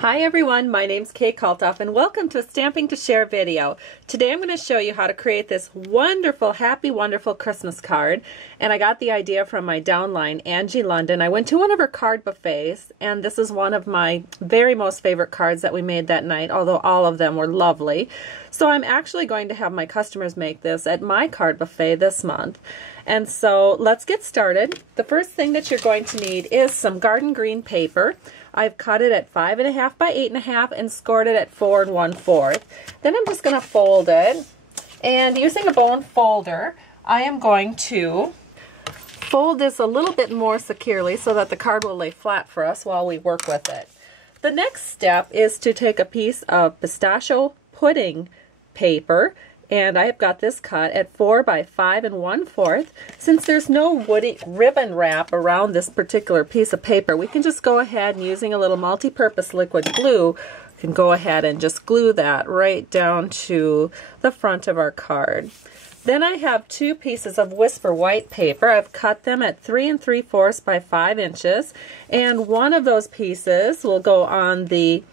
Hi everyone, my name's Kalthoff and welcome to a Stamping to Share video. Today I'm going to show you how to create this wonderful, happy, wonderful Christmas card. And I got the idea from my downline, Angie London. I went to one of her card buffets and this is one of my very most favorite cards that we made that night, although all of them were lovely. So I'm actually going to have my customers make this at my card buffet this month. And so let's get started. The first thing that you're going to need is some garden green paper. I've cut it at 5.5 by 8.5 and scored it at 4 1/4. Then I'm just going to fold it, and using a bone folder I am going to fold this a little bit more securely so that the card will lay flat for us while we work with it. The next step is to take a piece of pistachio pudding paper, and I've got this cut at 4 by 5 1/4. Since there's no woody ribbon wrap around this particular piece of paper, we can just go ahead and, using a little multi-purpose liquid glue, can go ahead and just glue that right down to the front of our card. Then I have two pieces of Whisper white paper. I've cut them at 3 3/4 by 5 inches, and one of those pieces will go on the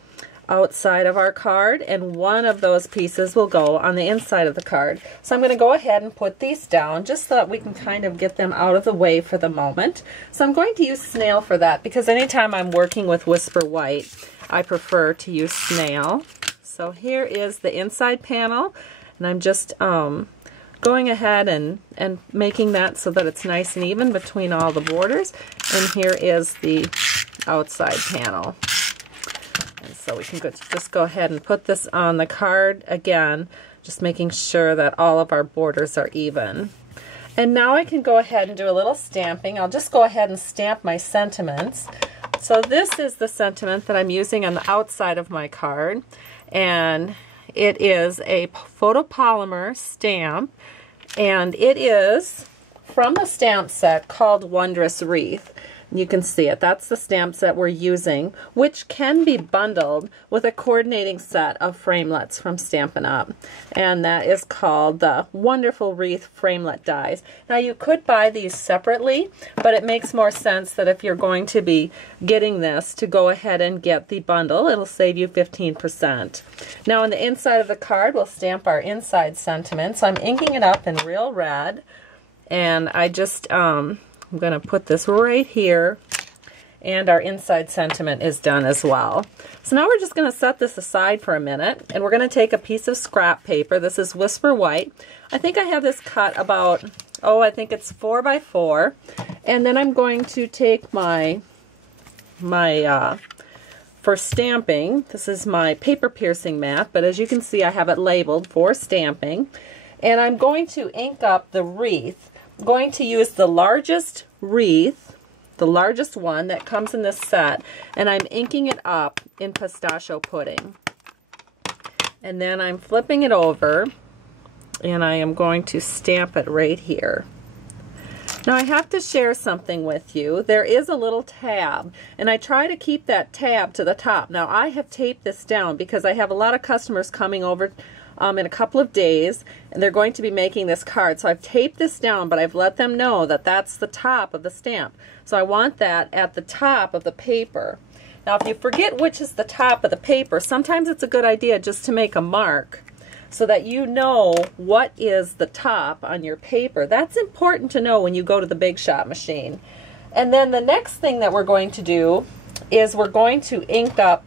outside of our card and one of those pieces will go on the inside of the card. So I'm going to go ahead and put these down just so that we can kind of get them out of the way for the moment. So I'm going to use snail for that because anytime I'm working with Whisper white I prefer to use snail. So here is the inside panel, and I'm just going ahead and making that so that it's nice and even between all the borders, and here is the outside panel. So we can just go ahead and put this on the card again, just making sure that all of our borders are even. And now I can go ahead and do a little stamping. I'll just go ahead and stamp my sentiments. So this is the sentiment that I'm using on the outside of my card, and it is a photopolymer stamp, and it is from the stamp set called Wondous Wreath. You can see it. That's the stamp set we're using, which can be bundled with a coordinating set of framelets from Stampin' Up. And that is called the Wonderful Wreath Framelet Dies. Now you could buy these separately, but it makes more sense that if you're going to be getting this, to go ahead and get the bundle. It'll save you 15%. Now on the inside of the card we'll stamp our inside sentiment. So I'm inking it up in real red, and I just I'm going to put this right here, and our inside sentiment is done as well. So now we're just going to set this aside for a minute, and we're going to take a piece of scrap paper. This is Whisper white. I think I have this cut about, I think it's 4 by 4. And then I'm going to take my for stamping, this is my paper piercing mat, but as you can see I have it labeled for stamping. And I'm going to ink up the wreath. I'm going to use the largest wreath, the largest one that comes in this set, and I'm inking it up in pistachio pudding. And then I'm flipping it over, and I am going to stamp it right here. Now I have to share something with you. There is a little tab, and I try to keep that tab to the top. Now I have taped this down because I have a lot of customers coming over in a couple of days, and they're going to be making this card. So I've taped this down, but I've let them know that that's the top of the stamp. So I want that at the top of the paper. Now if you forget which is the top of the paper, sometimes it's a good idea just to make a mark so that you know what is the top on your paper. That's important to know when you go to the Big Shot machine. And then the next thing that we're going to do is we're going to ink up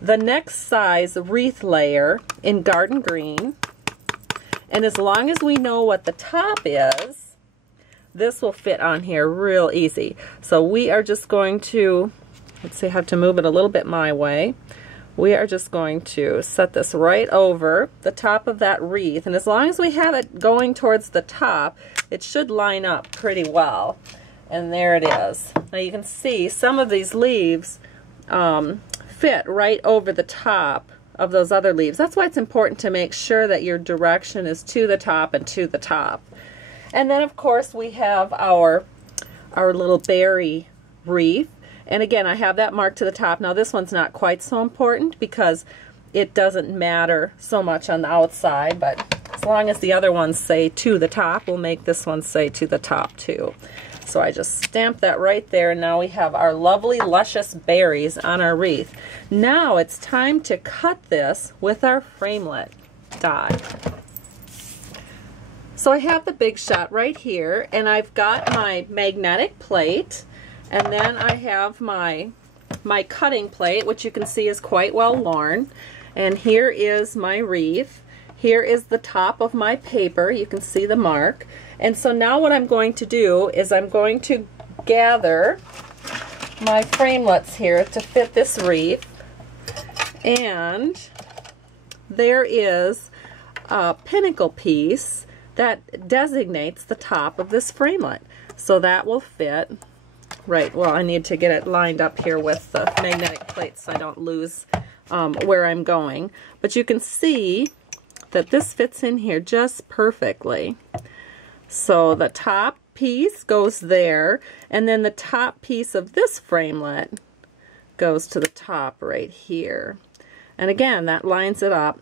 the next size wreath layer in garden green, and as long as we know what the top is, this will fit on here real easy. So we are just going to, let's see, I have to move it a little bit my way. We are just going to set this right over the top of that wreath, and as long as we have it going towards the top, it should line up pretty well. And there it is. Now you can see some of these leaves fit right over the top of those other leaves. That's why it's important to make sure that your direction is to the top and to the top. And then of course we have our little berry wreath, and again I have that marked to the top. Now this one's not quite so important because it doesn't matter so much on the outside, but as long as the other ones say to the top, we'll make this one say to the top too. So I just stamped that right there, and now we have our lovely luscious berries on our wreath. Now it's time to cut this with our framelit die. So I have the Big Shot right here, and I've got my magnetic plate, and then I have my cutting plate, which you can see is quite well worn. And here is my wreath. Here is the top of my paper. You can see the mark. And so now what I'm going to do is I'm going to gather my framelets here to fit this wreath. And there is a pinnacle piece that designates the top of this framelit. So that will fit right. Well, I need to get it lined up here with the magnetic plate so I don't lose where I'm going. But you can see that this fits in here just perfectly. So the top piece goes there, and then the top piece of this framelit goes to the top right here. And again, that lines it up.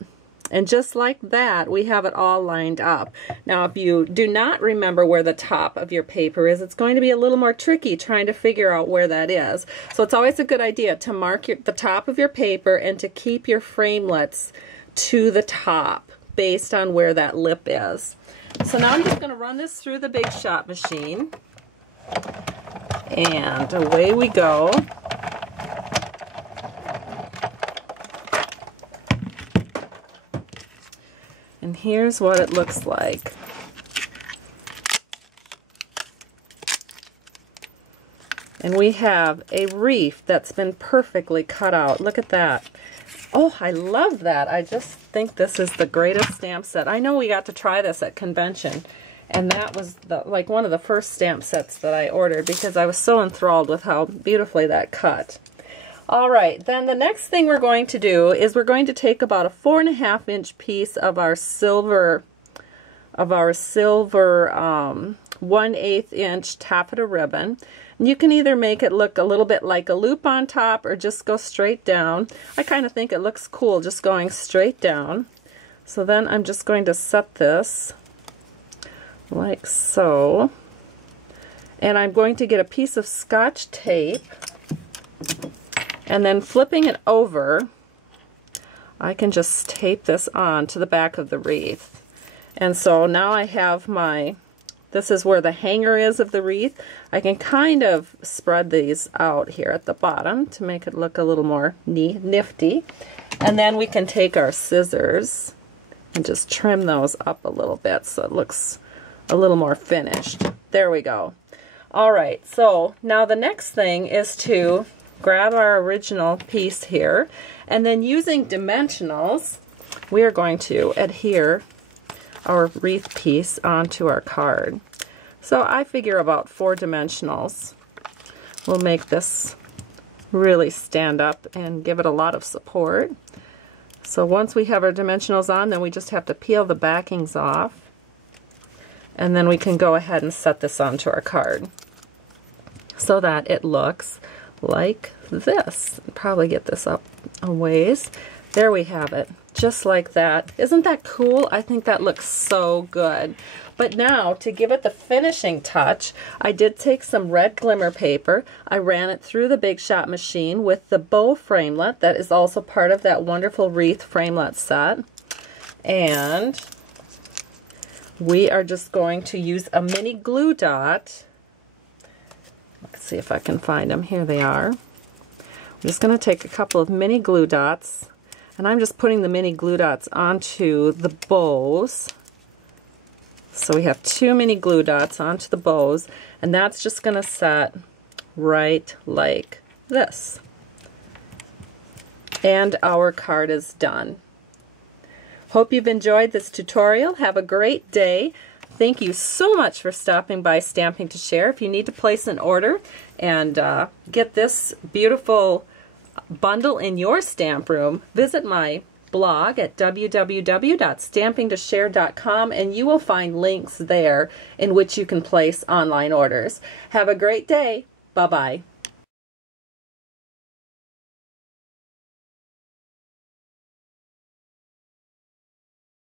And just like that, we have it all lined up. Now, if you do not remember where the top of your paper is, it's going to be a little more tricky trying to figure out where that is. So it's always a good idea to mark the top of your paper and to keep your framelets to the top based on where that lip is. So now I'm just going to run this through the Big Shot machine, and away we go. And here's what it looks like. And we have a wreath that's been perfectly cut out. Look at that. Oh, I love that. I just think this is the greatest stamp set. I know we got to try this at convention, and that was like one of the first stamp sets that I ordered because I was so enthralled with how beautifully that cut. All right, then the next thing we're going to do is we're going to take about a 4.5 inch piece of our silver 1/8 inch taffeta ribbon. And you can either make it look a little bit like a loop on top or just go straight down. I kind of think it looks cool just going straight down. So then I'm just going to set this like so. And I'm going to get a piece of Scotch tape, and then flipping it over, I can just tape this on to the back of the wreath. And so now I have this is where the hanger is of the wreath. I can kind of spread these out here at the bottom to make it look a little more nifty. And then we can take our scissors and just trim those up a little bit so it looks a little more finished. There we go. All right, so now the next thing is to grab our original piece here, and then using dimensionals, we are going to adhere our wreath piece onto our card. So I figure about 4 dimensionals will make this really stand up and give it a lot of support. So once we have our dimensionals on, then we just have to peel the backings off, and then we can go ahead and set this onto our card so that it looks like this. Probably get this up a ways. There we have it, just like that. Isn't that cool? I think that looks so good. But now, to give it the finishing touch, I did take some red glimmer paper. I ran it through the Big Shot machine with the bow framelit that is also part of that wonderful wreath framelit set. And we are just going to use a mini glue dot. Let's see if I can find them. Here they are. I'm just going to take a couple of mini glue dots, and I'm just putting the mini glue dots onto the bows. So we have 2 mini glue dots onto the bows, and that's just going to set right like this. And our card is done. Hope you've enjoyed this tutorial. Have a great day. Thank you so much for stopping by Stamping to Share. If you need to place an order and get this beautiful bundle in your stamp room, visit my blog at www.stampingtoshare.com, and you will find links there in which you can place online orders. Have a great day. Bye-bye.